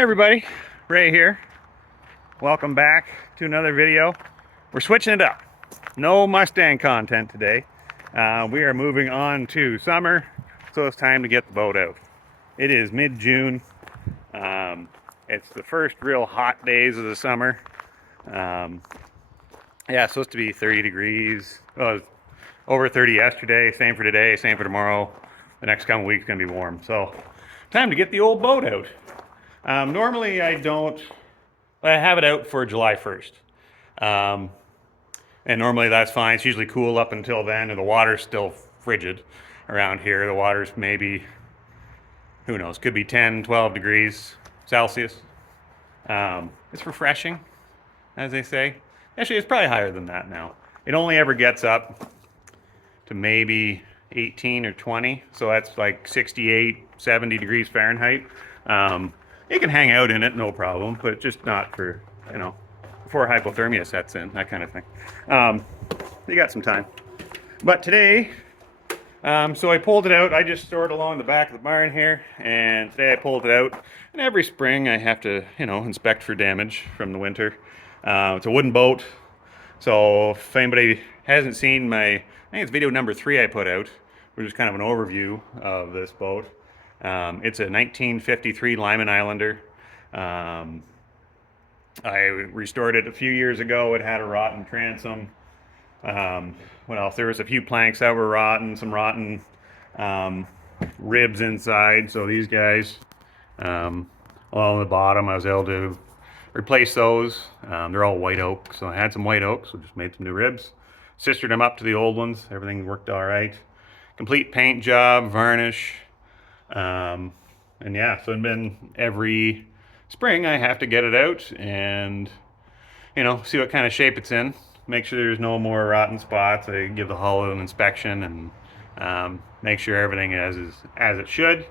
Hey everybody, Ray here. Welcome back to another video. We're switching it up. No Mustang content today. We are moving on to summer, so it's time to get the boat out. It is mid-June. It's the first real hot days of the summer. Yeah, it's supposed to be 30 degrees. Well, it was over 30 yesterday, same for today, same for tomorrow. The next couple weeks gonna be warm. So, time to get the old boat out. Normally I have it out for July 1st. And normally that's fine. It's usually cool up until then, and the water's still frigid around here. The water's maybe, who knows, could be 10, 12 degrees Celsius. It's refreshing, as they say. Actually, it's probably higher than that now. It only ever gets up to maybe 18 or 20, so that's like 68, 70 degrees Fahrenheit. You can hang out in it, no problem, but just not for, before hypothermia sets in, that kind of thing. You got some time. But today, so I pulled it out. I just stored along the back of the barn here, and today I pulled it out. And every spring I have to, inspect for damage from the winter. It's a wooden boat, so if anybody hasn't seen I think it's video number 3 I put out, which is kind of an overview of this boat. It's a 1953 Lyman Islander. I restored it a few years ago. It had a rotten transom. What else? There was a few planks that were rotten, some rotten ribs inside. So these guys, along the bottom, I was able to replace those. They're all white oak, so I had some white oak, so just made some new ribs. Sistered them up to the old ones. Everything worked all right. Complete paint job, varnish. And yeah, so it's been every spring I have to get it out and, see what kind of shape it's in. Make sure there's no more rotten spots. I give the hull an inspection and make sure everything is as it should.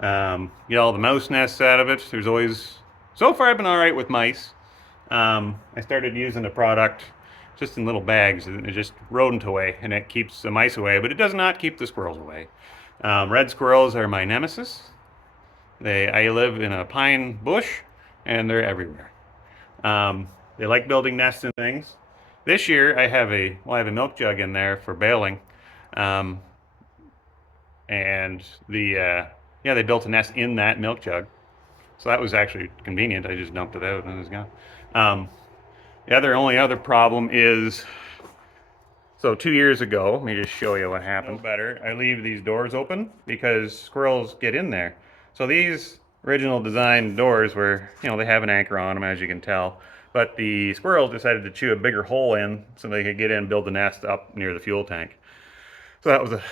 Get all the mouse nests out of it. There's always, so far I've been all right with mice. I started using the product just in little bags, and it just rodent away, and it keeps the mice away, but it does not keep the squirrels away. Red squirrels are my nemesis. I live in a pine bush, and they're everywhere. They like building nests and things. This year, I have a milk jug in there for baling, and they built a nest in that milk jug, so that was actually convenient. I just dumped it out and it was gone. The only other problem is, so 2 years ago, let me just show you what happened. Better, I leave these doors open because squirrels get in there. So these original design doors were, they have an anchor on them, as you can tell, but the squirrels decided to chew a bigger hole in so they could get in and build the nest up near the fuel tank. So that was a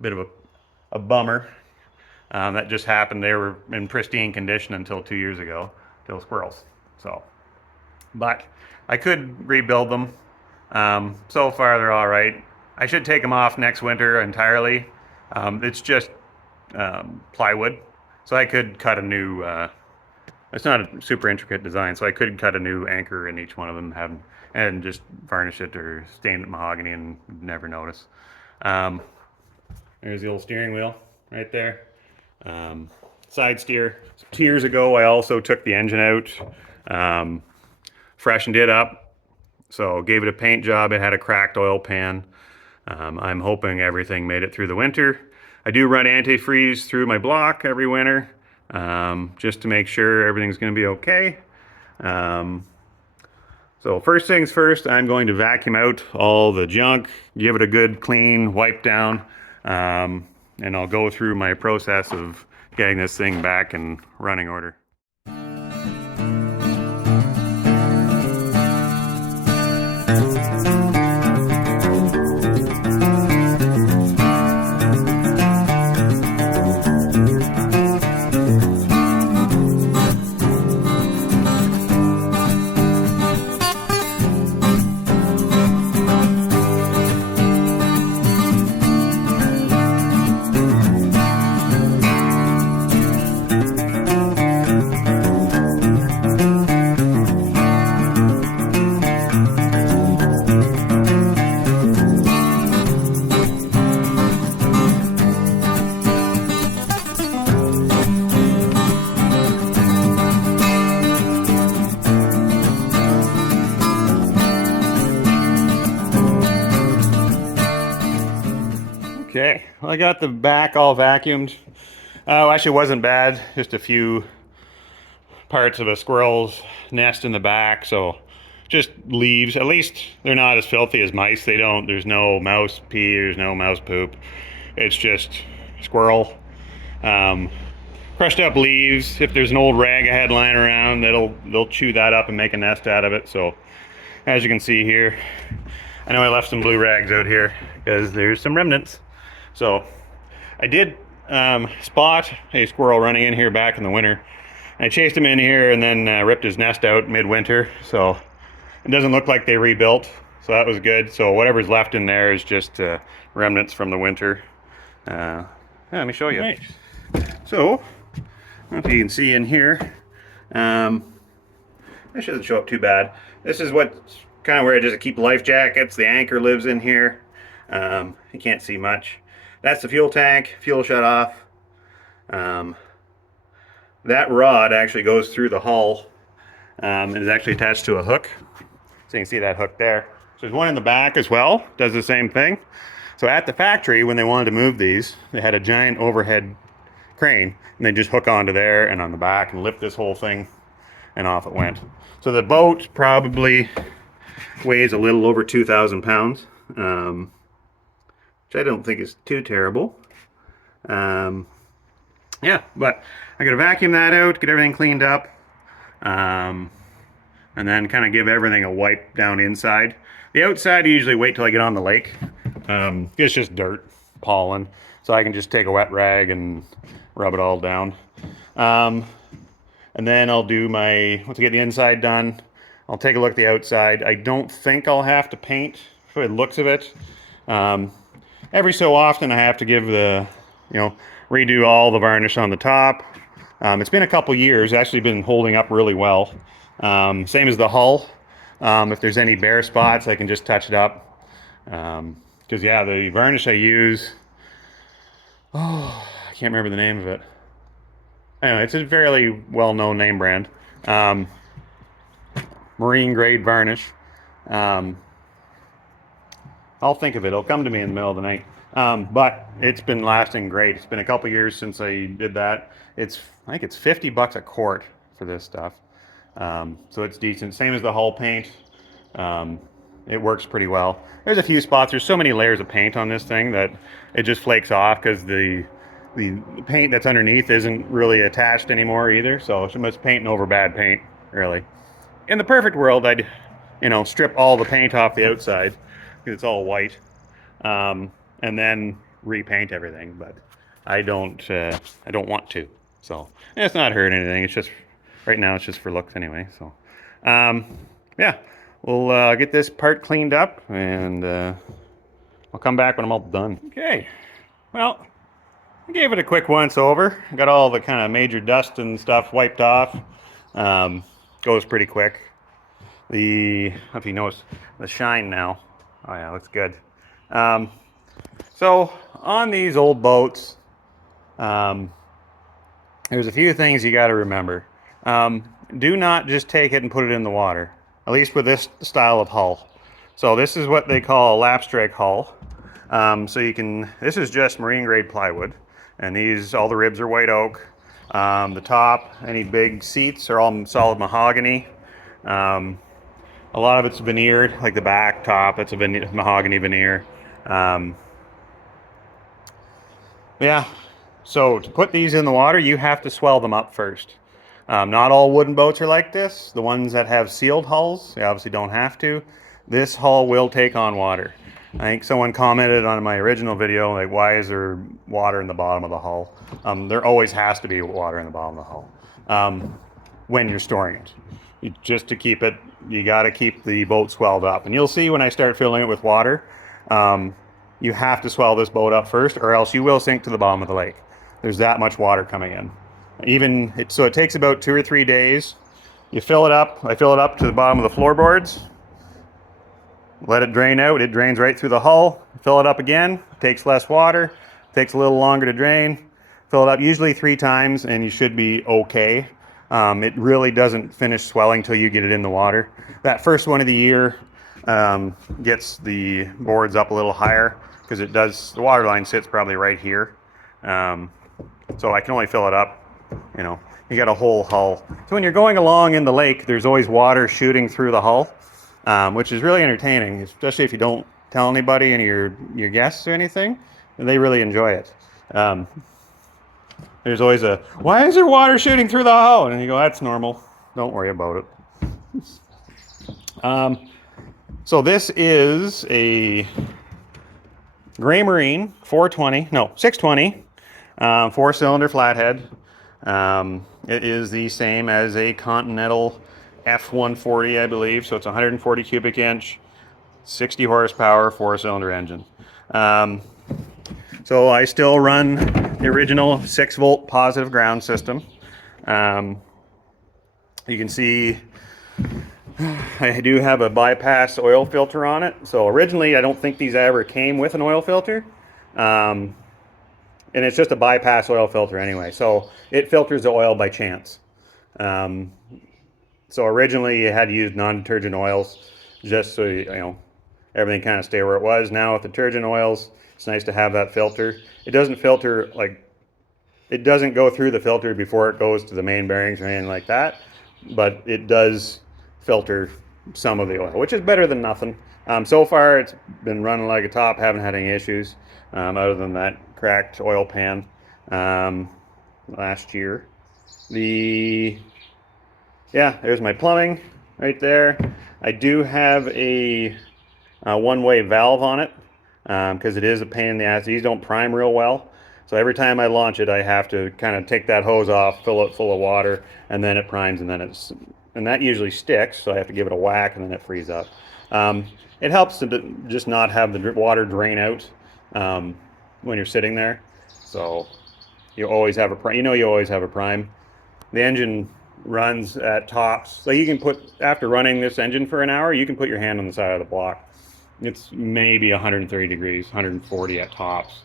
bit of a bummer. That just happened. They were in pristine condition until 2 years ago, till squirrels. So, but I could rebuild them. So far they're all right. I should take them off next winter entirely. It's just plywood, so I could cut a new, it's not a super intricate design, so I could cut a new anchor in each one of them and just varnish it or stain it mahogany and never notice. There's the old steering wheel right there. Side steer. 2 years ago I also took the engine out, freshened it up. So gave it a paint job. It had a cracked oil pan. I'm hoping everything made it through the winter. I do run antifreeze through my block every winter, just to make sure everything's going to be okay. So first things first, I'm going to vacuum out all the junk, give it a good clean wipe down, and I'll go through my process of getting this thing back in running order. Okay, well, I got the back all vacuumed. Oh, actually, it wasn't bad. Just a few parts of a squirrel's nest in the back, so just leaves. At least they're not as filthy as mice. There's no mouse pee, there's no mouse poop. It's just squirrel. Crushed up leaves. If there's an old rag I had lying around, they'll chew that up and make a nest out of it. So as you can see here, I know I left some blue rags out here because there's some remnants. So I did spot a squirrel running in here back in the winter. I chased him in here and then ripped his nest out midwinter. So it doesn't look like they rebuilt. So that was good. So whatever's left in there is just remnants from the winter. Yeah, let me show you. Right. So, I don't know if you can see in here. That shouldn't show up too bad. This is what kind of where I just keep life jackets. The anchor lives in here. You can't see much. That's the fuel tank. Fuel shut off. That rod actually goes through the hull and is actually attached to a hook. So you can see that hook there. So there's one in the back as well. Does the same thing. So at the factory, when they wanted to move these, they had a giant overhead crane, and they just hook onto there and on the back and lift this whole thing, and off it went. So the boat probably weighs a little over 2,000 pounds, which I don't think is too terrible. Yeah, but I gotta vacuum that out, get everything cleaned up, and then kind of give everything a wipe down inside. The outside, I usually wait till I get on the lake. It's just dirt, pollen, so I can just take a wet rag and rub it all down. And then I'll do once I get the inside done, I'll take a look at the outside. I don't think I'll have to paint for the looks of it. Every so often I have to give redo all the varnish on the top. It's been a couple years, actually been holding up really well. Same as the hull. If there's any bare spots, I can just touch it up. Because yeah, the varnish I use, I can't remember the name of it. Anyway, it's a fairly well-known name brand. Marine grade varnish. I'll think of it. It'll come to me in the middle of the night. But it's been lasting great. It's been a couple years since I did that. I think it's $50 a quart for this stuff. So it's decent. Same as the hull paint. It works pretty well. There's a few spots. There's so many layers of paint on this thing that it just flakes off because the paint that's underneath isn't really attached anymore either. So it's just painting over bad paint, really. In the perfect world, I'd strip all the paint off the outside because it's all white, and then repaint everything. But I don't want to. So it's not hurt anything. It's just right now it's just for looks anyway. So yeah. We'll get this part cleaned up, and I'll come back when I'm all done. Okay, well, I gave it a quick once over. Got all the kind of major dust and stuff wiped off. Goes pretty quick. If you notice, the shine now. Oh yeah, looks good. So on these old boats, there's a few things you got to remember. Do not just take it and put it in the water. At least with this style of hull. So this is what they call a lap strike hull. This is just marine grade plywood. And all the ribs are white oak. The top, any big seats are all solid mahogany. A lot of it's veneered, like the back top, it's a mahogany veneer. Yeah, so to put these in the water, you have to swell them up first. Not all wooden boats are like this. The ones that have sealed hulls, they obviously don't have to. This hull will take on water. I think someone commented on my original video, like, why is there water in the bottom of the hull? There always has to be water in the bottom of the hull when you're storing it. Just to keep it, you got to keep the boat swelled up. And you'll see when I start filling it with water, you have to swell this boat up first, or else you will sink to the bottom of the lake. There's that much water coming in. So it takes about 2 or 3 days. You fill it up. I fill it up to the bottom of the floorboards. Let it drain out. It drains right through the hull. Fill it up again. Takes less water. Takes a little longer to drain. Fill it up usually 3 times and you should be okay. It really doesn't finish swelling till you get it in the water. That first one of the year gets the boards up a little higher. because it does, the water line sits probably right here. So I can only fill it up, you know, you got a whole hull. So when you're going along in the lake, there's always water shooting through the hull, which is really entertaining, especially if you don't tell anybody, any of your guests or anything. They really enjoy it. There's always a, why is there water shooting through the hull? And you go, that's normal. Don't worry about it. So this is a Gray Marine 620, 4-cylinder flathead. It is the same as a Continental F140, I believe. So it's 140 cubic inch, 60 horsepower, 4-cylinder engine. So I still run the original 6-volt positive ground system. You can see I do have a bypass oil filter on it. So originally I don't think these ever came with an oil filter. And it's just a bypass oil filter anyway. So it filters the oil by chance. So originally you had to use non-detergent oils just so you know everything kind of stay where it was. Now with detergent oils, it's nice to have that filter. It doesn't filter, like, it doesn't go through the filter before it goes to the main bearings or anything like that, but it does filter some of the oil, which is better than nothing. So far it's been running like a top, haven't had any issues other than that cracked oil pan last year. Yeah, there's my plumbing right there. I do have a one-way valve on it because it is a pain in the ass. These don't prime real well. So every time I launch it, I have to kind of take that hose off, fill it full of water, and then it primes, and that usually sticks. So I have to give it a whack, and then it frees up. It helps to just not have the water drain out when you're sitting there. So you always have a prime. You know, you always have a prime. The engine runs at tops. So you can put, after running this engine for an hour, you can put your hand on the side of the block. It's maybe 130 degrees, 140 at tops.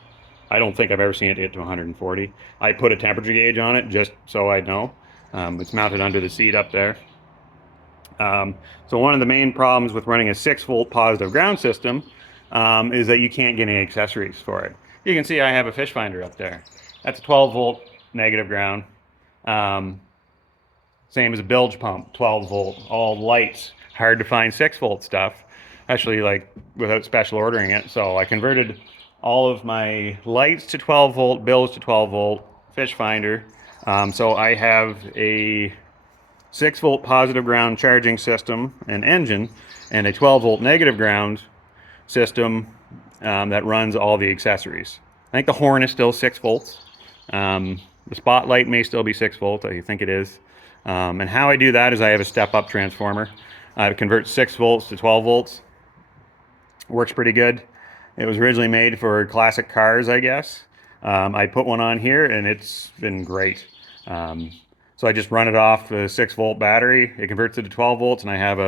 I don't think I've ever seen it get to 140. I put a temperature gauge on it just so I know. It's mounted under the seat up there. So one of the main problems with running a 6-volt positive ground system is that you can't get any accessories for it. You can see I have a fish finder up there. That's a 12-volt negative ground. Same as a bilge pump, 12-volt, all lights. Hard to find 6-volt stuff, actually, like without special ordering it. So I converted all of my lights to 12-volt, bilge to 12-volt, fish finder. So I have a 6-volt positive ground charging system and engine, and a 12-volt negative ground system that runs all the accessories. I think the horn is still 6 volts. The spotlight may still be 6 volts, I think it is. And how I do that is I have a step-up transformer. It converts 6 volts to 12 volts. Works pretty good. It was originally made for classic cars, I guess. I put one on here, and it's been great. So I just run it off the 6-volt battery. It converts it to 12 volts, and I have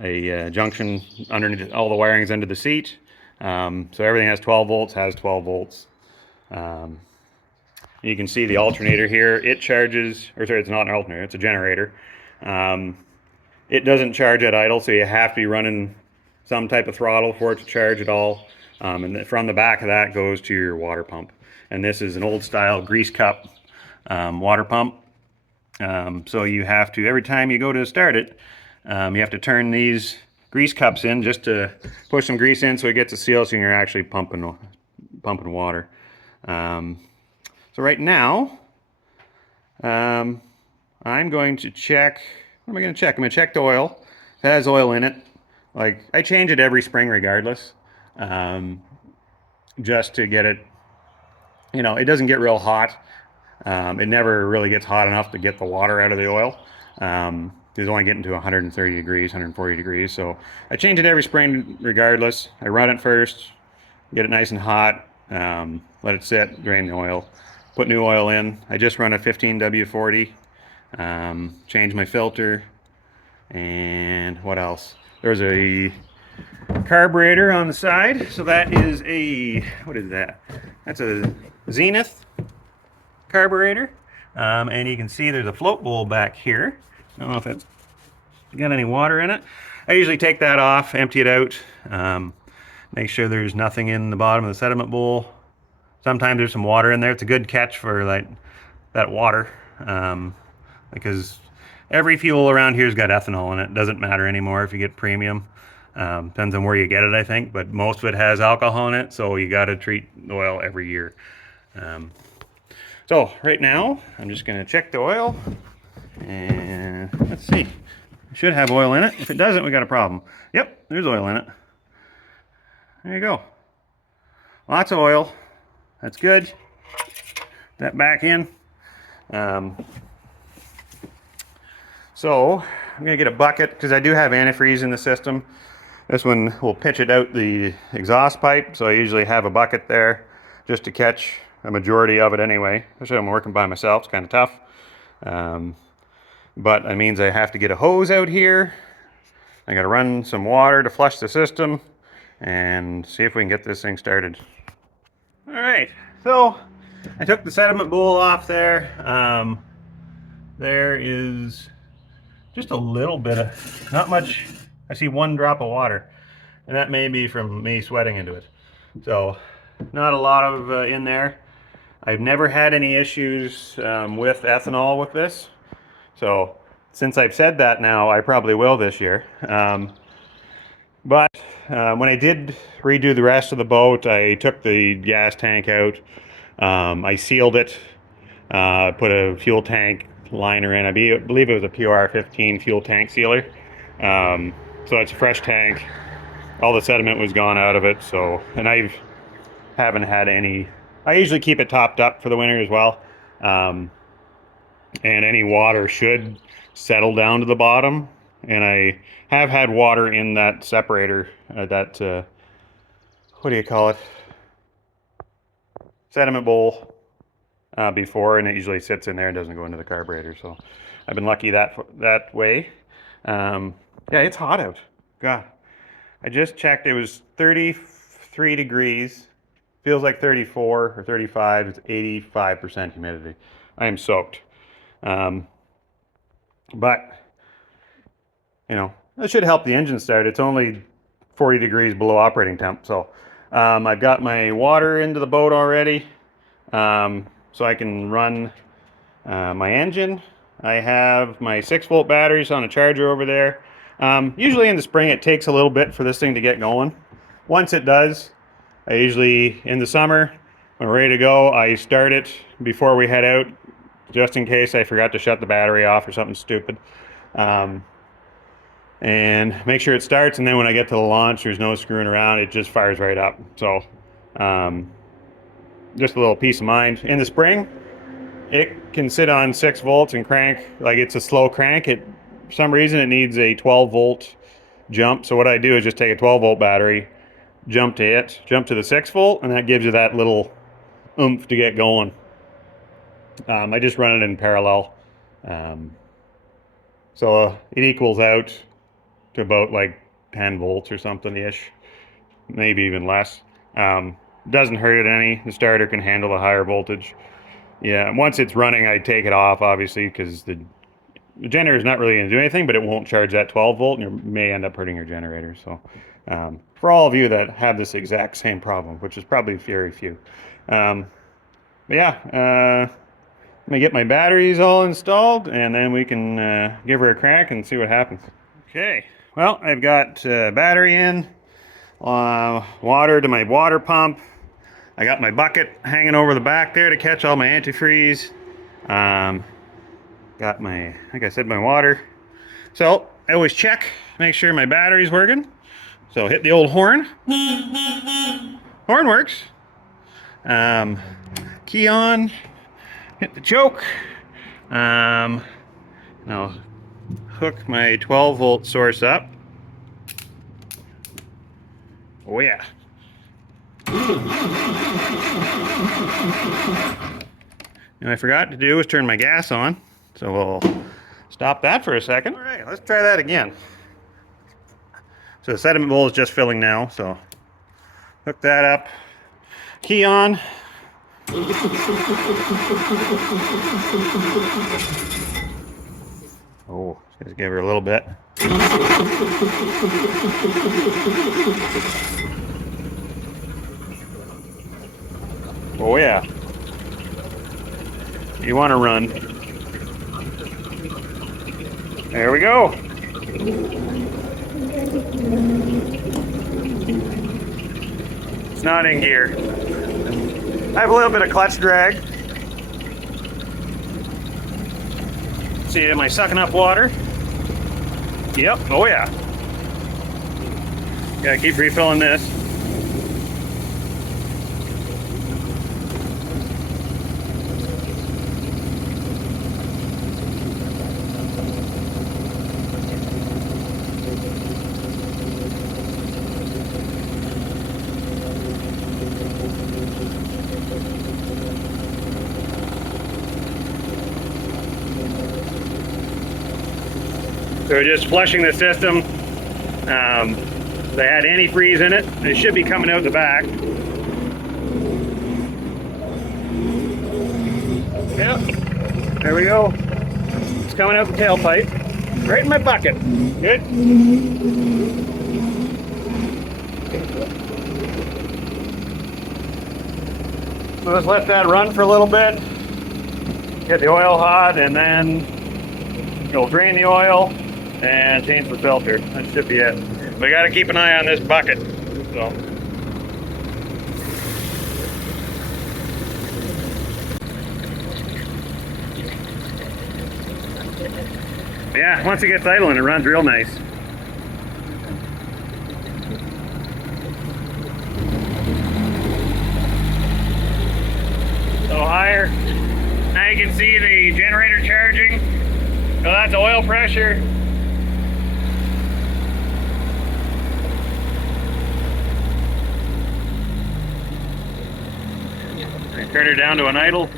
a junction underneath all the wirings under the seat. So everything has 12 volts, has 12 volts. You can see the alternator here. It charges, or sorry, it's not an alternator, it's a generator. It doesn't charge at idle, so you have to be running some type of throttle for it to charge at all. And from the back of that goes to your water pump. And this is an old style grease cup water pump. So you have to, every time you go to start it, you have to turn these grease cups in just to push some grease in so it gets a seal so you're actually pumping water. So right now, I'm going to check, what am I going to check? I'm going to check the oil. If it has oil in it. Like, I change it every spring regardless, just to get it, you know, it doesn't get real hot. It never really gets hot enough to get the water out of the oil. It's only getting to 130 degrees, 140 degrees. So I change it every spring regardless. I run it first, get it nice and hot, let it sit, drain the oil, put new oil in. I just run a 15W40, change my filter, and what else? There's a carburetor on the side. So that is a, what is that? That's a Zenith carburetor. And you can see there's a float bowl back here. I don't know if it's got any water in it. I usually take that off, empty it out. Make sure there's nothing in the bottom of the sediment bowl. Sometimes there's some water in there. It's a good catch for like that water, because every fuel around here's got ethanol in it. It doesn't matter anymore if you get premium. Depends on where you get it, I think, but most of it has alcohol in it, so you got to treat the oil every year. So right now, I'm just going to check the oil, and let's see. It should have oil in it. If it doesn't, we got a problem. Yep, there's oil in it. There you go. Lots of oil. That's good. That back in. So I'm going to get a bucket because I do have antifreeze in the system. This one will pitch it out the exhaust pipe, so I usually have a bucket there just to catch a majority of it anyway. Especially I'm working by myself, it's kind of tough. But it means I have to get a hose out here. I got to run some water to flush the system and see if we can get this thing started. All right, so I took the sediment bowl off there. There is just a little bit of, not much. I see one drop of water, and that may be from me sweating into it. So not a lot of in there. I've never had any issues with ethanol with this. So since I've said that now, I probably will this year. But when I did redo the rest of the boat, I took the gas tank out. I sealed it, put a fuel tank liner in. I believe it was a PR15 fuel tank sealer. So it's a fresh tank. All the sediment was gone out of it. So, and I haven't had any. I usually keep it topped up for the winter as well. And any water should settle down to the bottom. And I have had water in that separator, what do you call it? Sediment bowl before, and it usually sits in there and doesn't go into the carburetor. So I've been lucky that way. Yeah, it's hot out. God, I just checked. It was 33 degrees. Feels like 34 or 35. It's 85% humidity. I am soaked. But you know, that should help the engine start. It's only 40 degrees below operating temp. So I've got my water into the boat already, so I can run my engine. I have my 6-volt batteries on a charger over there. Usually in the spring it takes a little bit for this thing to get going. Once it does, I usually, in the summer, when we're ready to go, I start it before we head out, just in case I forgot to shut the battery off or something stupid. And make sure it starts, and then when I get to the launch, there's no screwing around, it just fires right up. So just a little peace of mind. In the spring, it can sit on 6 volts and crank, like it's a slow crank. For some reason it needs a 12-volt jump. So what I do is just take a 12-volt battery, jump to the 6-volt, and that gives you that little oomph to get going. I just run it in parallel. So it equals out to about like 10 volts or something-ish, maybe even less. Doesn't hurt it any. The starter can handle the higher voltage. Yeah, once it's running, I take it off, obviously, because the generator is not really going to do anything, but it won't charge that 12 volt, and you may end up hurting your generator. So for all of you that have this exact same problem, which is probably very few. But yeah, I'm going to get my batteries all installed, and then we can give her a crank and see what happens. Okay, well, I've got battery in, water to my water pump. I got my bucket hanging over the back there to catch all my antifreeze. Got my, like I said, my water. So I always check, make sure my battery's working. So hit the old horn. Horn works. Key on. Hit the choke. Now hook my 12-volt source up. Oh yeah. And I forgot to do is turn my gas on. So we'll stop that for a second. All right, let's try that again. So the sediment bowl is just filling now, so hook that up. Key on. Oh, just give her a little bit. Oh yeah. You want to run. There we go. It's not in gear. I have a little bit of clutch drag. See, am I sucking up water? Yep, oh yeah. Gotta keep refilling this. So we're just flushing the system. They had antifreeze in it. It should be coming out the back. Yep. There we go. It's coming out the tailpipe. Right in my bucket. Good. So let's let that run for a little bit. Get the oil hot, and then you'll drain the oil and change the filter. That should be it. We got to keep an eye on this bucket. So. Yeah, once it gets idling, it runs real nice. So higher. Now you can see the generator charging. So that's oil pressure. Turn her down to an idle.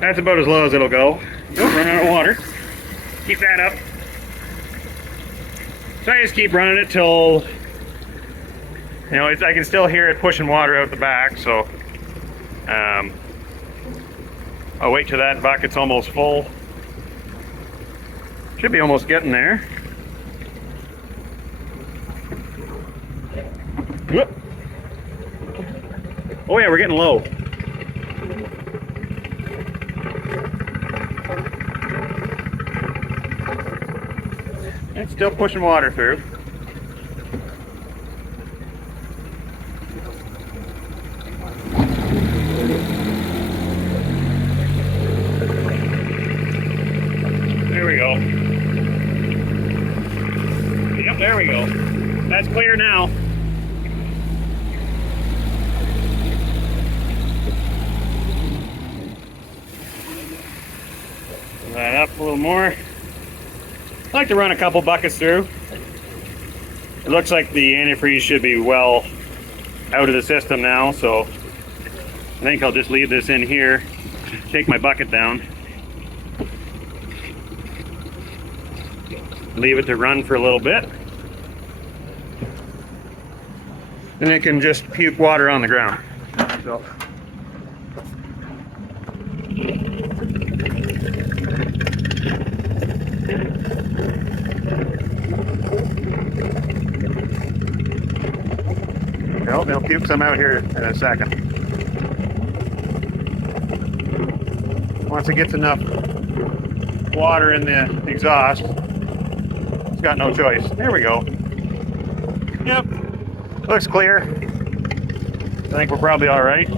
That's about as low as it'll go. Nope, run out of water. Keep that up. So I just keep running it till, you know, I can still hear it pushing water out the back, so I'll wait till that bucket's almost full. Should be almost getting there. Whoop. Oh yeah, we're getting low. It's still pushing water through. There we go. Yep, there we go. That's clear now. That up a little more. I like to run a couple buckets through. It looks like the antifreeze should be well out of the system now, so I think I'll just leave this in here, take my bucket down, leave it to run for a little bit, and it can just puke water on the ground. So. Well, they'll puke some out here in a second. Once it gets enough water in the exhaust, it's got no choice. There we go. Yep, looks clear. I think we're probably all right.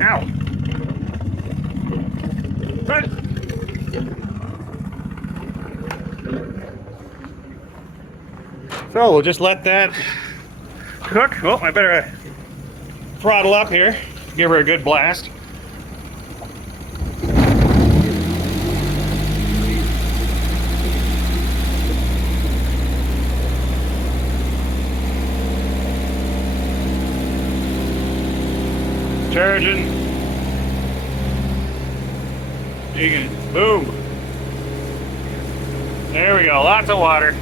Ow. Right. So we'll just let that cook. Oh, I better throttle up here, give her a good blast. Charging. You can, boom. There we go, lots of water.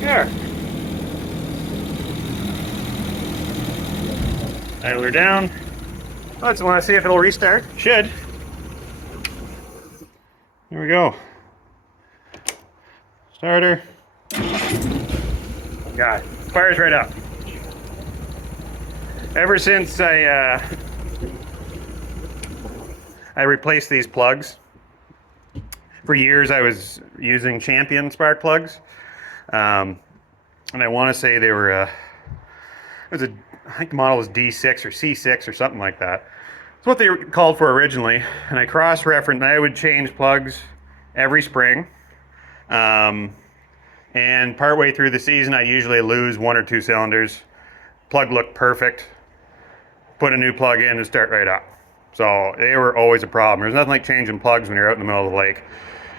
There. idler down. Let's want to see if it'll restart. Should. Here we go. Starter. God, fires right up. Ever since I replaced these plugs, for years I was using Champion spark plugs, and I want to say they were, I think the model was D6 or C6 or something like that. That's what they were called for originally, and I cross-referenced. I would change plugs every spring, and partway through the season I'd usually lose 1 or 2 cylinders. Plug looked perfect. Put a new plug in and start right up. So they were always a problem. There's nothing like changing plugs when you're out in the middle of the lake.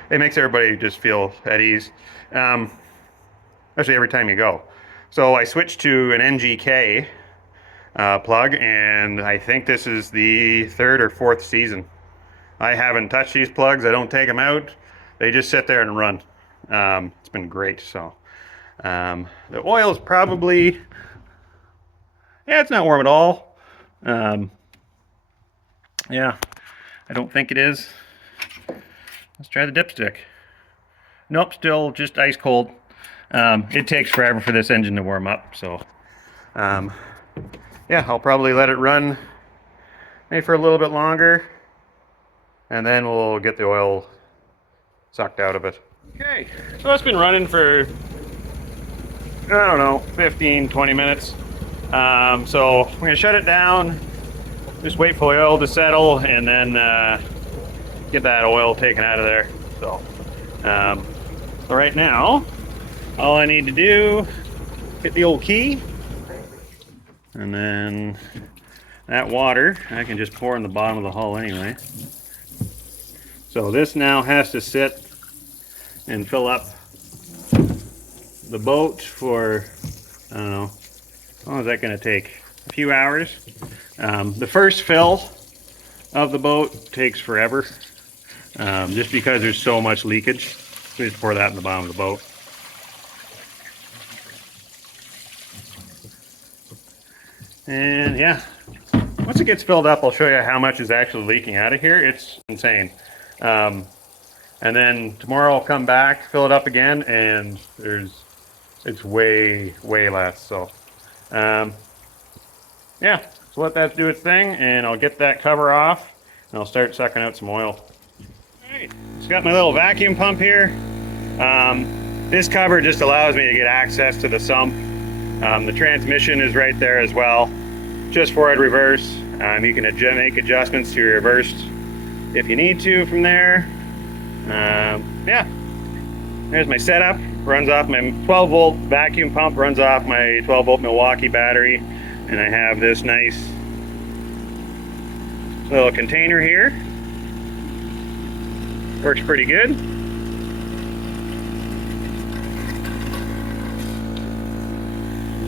It makes everybody just feel at ease, especially every time you go. So I switched to an NGK plug, and I think this is the 3rd or 4th season. I haven't touched these plugs. I don't take them out. They just sit there and run. It's been great. So the oil is probably, yeah, it's not warm at all. Yeah, I don't think it is. Let's try the dipstick. Nope, still just ice cold. It takes forever for this engine to warm up, so yeah, I'll probably let it run maybe for a little bit longer, and then we'll get the oil sucked out of it. Okay, so it's been running for, I don't know, 15-20 minutes. So I'm gonna shut it down, just wait for the oil to settle, and then get that oil taken out of there. So, so right now, all I need to do, hit the old key, and then that water I can just pour in the bottom of the hull anyway. So this now has to sit and fill up the boat for, I don't know, how long is that going to take? A few hours. The first fill of the boat takes forever, just because there's so much leakage. So just pour that in the bottom of the boat. And yeah, once it gets filled up, I'll show you how much is actually leaking out of here. It's insane. And then tomorrow I'll come back, fill it up again, and it's way less. So yeah, so let that do its thing, and I'll get that cover off, and I'll start sucking out some oil. Alright, just got my little vacuum pump here. This cover just allows me to get access to the sump. The transmission is right there as well, just for it reverse. You can make adjustments to your reverse if you need to from there. Yeah, there's my setup. Runs off my 12-volt vacuum pump, runs off my 12-volt Milwaukee battery, and I have this nice little container here. Works pretty good.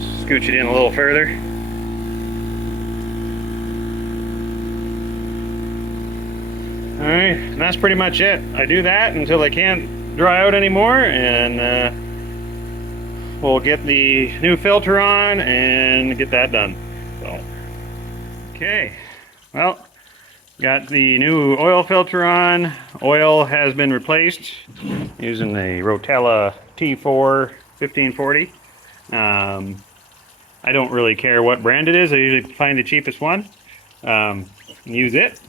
Just scooch it in a little further. Alright, and that's pretty much it. I do that until I can't dry out anymore, and we'll get the new filter on and get that done. So, okay, well, got the new oil filter on. Oil has been replaced using the Rotella T4 1540. I don't really care what brand it is. I usually find the cheapest one, and use it.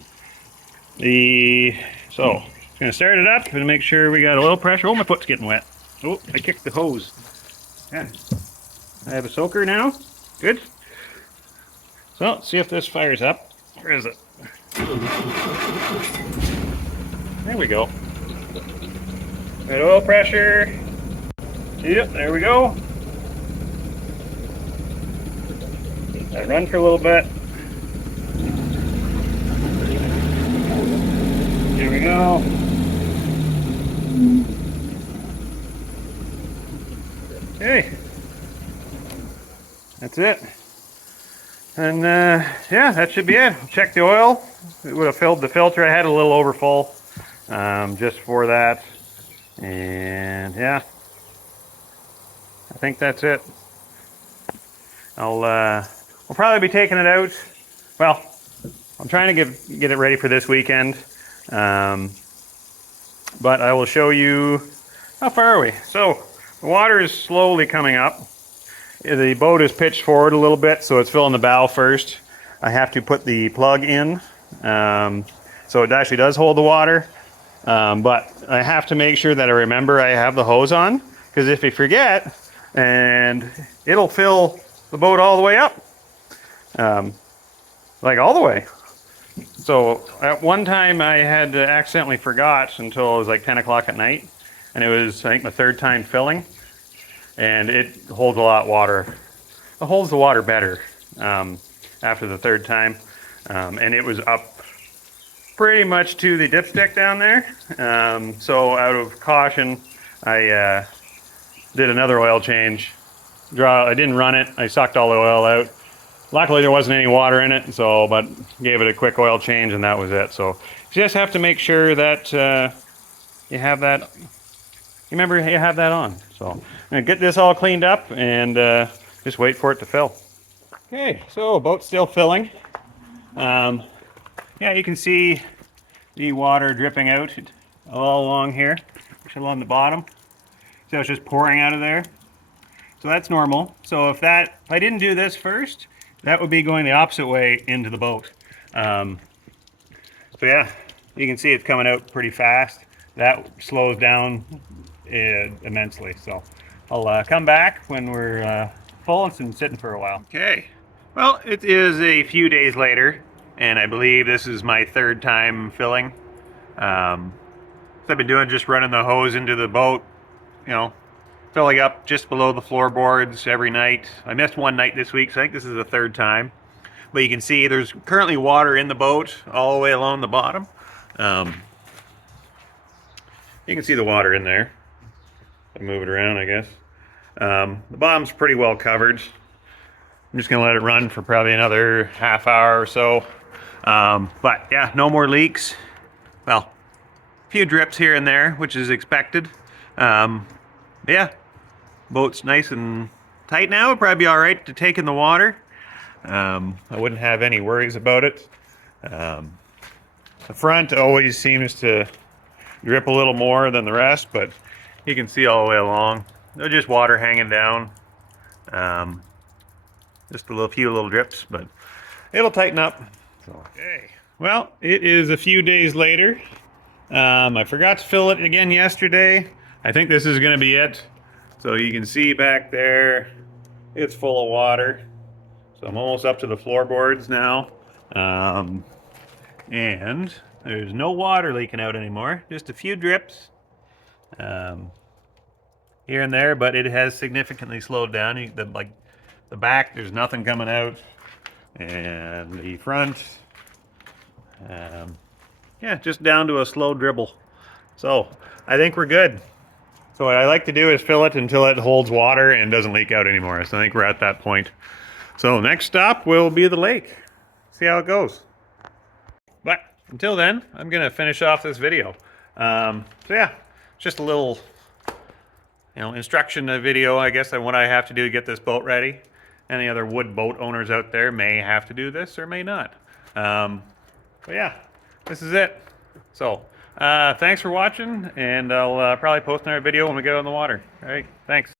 So gonna start it up and make sure we got a little pressure. Oh, my foot's getting wet. Oh, I kicked the hose. Yeah. I have a soaker now. Good. So let's see if this fires up. Where is it? There we go. Got oil pressure. Yep, there we go. Let it run for a little bit. There we go. Okay, that's it. And yeah, that should be it. Check the oil. It would have filled the filter. I had a little over full, just for that. And yeah, I think that's it. We'll probably be taking it out well, I'm trying to get it ready for this weekend. But I will show you, how far are we? So the water is slowly coming up. The boat is pitched forward a little bit, so it's filling the bow first. I have to put the plug in, so it actually does hold the water. But I have to make sure that I remember I have the hose on, because if you forget, and it'll fill the boat all the way up, like all the way. So at one time I had accidentally forgot until it was like 10 o'clock at night, and it was, I think, my third time filling, and it holds a lot water. It holds the water better after the third time, and it was up pretty much to the dipstick down there. So out of caution, I did another oil change. I didn't run it. I sucked all the oil out. Luckily there wasn't any water in it, so, but gave it a quick oil change and that was it. So you just have to make sure that you have that, you have that on. So I'm gonna get this all cleaned up and just wait for it to fill. Okay, so boat's still filling. Yeah, you can see the water dripping out all along here, along the bottom. So it's just pouring out of there. So that's normal. So if I didn't do this first, that would be going the opposite way into the boat. So yeah, you can see it's coming out pretty fast. That slows down immensely. So I'll come back when we're full and been sitting for a while. Okay, well, it is a few days later, and I believe this is my third time filling. So I've been doing just running the hose into the boat, you know, filling up just below the floorboards every night. I missed one night this week, so I think this is the third time. But you can see there's currently water in the boat all the way along the bottom. You can see the water in there. I move it around, I guess. The bottom's pretty well covered. I'm just gonna let it run for probably another half hour or so. But yeah, no more leaks. Well, a few drips here and there, which is expected. Yeah, boat's nice and tight now. It'd probably be all right to take in the water. I wouldn't have any worries about it. The front always seems to drip a little more than the rest, but you can see all the way along. There's just water hanging down. Just a few little drips, but it'll tighten up. So. Okay. Well, it is a few days later. I forgot to fill it again yesterday. I think this is gonna be it. So you can see back there, it's full of water. So I'm almost up to the floorboards now. And there's no water leaking out anymore, just a few drips here and there, but it has significantly slowed down. The back, there's nothing coming out. And the front, yeah, just down to a slow dribble. So I think we're good. So what I like to do is fill it until it holds water and doesn't leak out anymore. So I think we're at that point. So next stop will be the lake. See how it goes. But until then, I'm gonna finish off this video. So yeah, just a little, instruction video, I guess, on what I have to do to get this boat ready. Any other wood boat owners out there may have to do this or may not. But yeah, this is it. So thanks for watching, and I'll probably post another video when we get on the water. All right, thanks.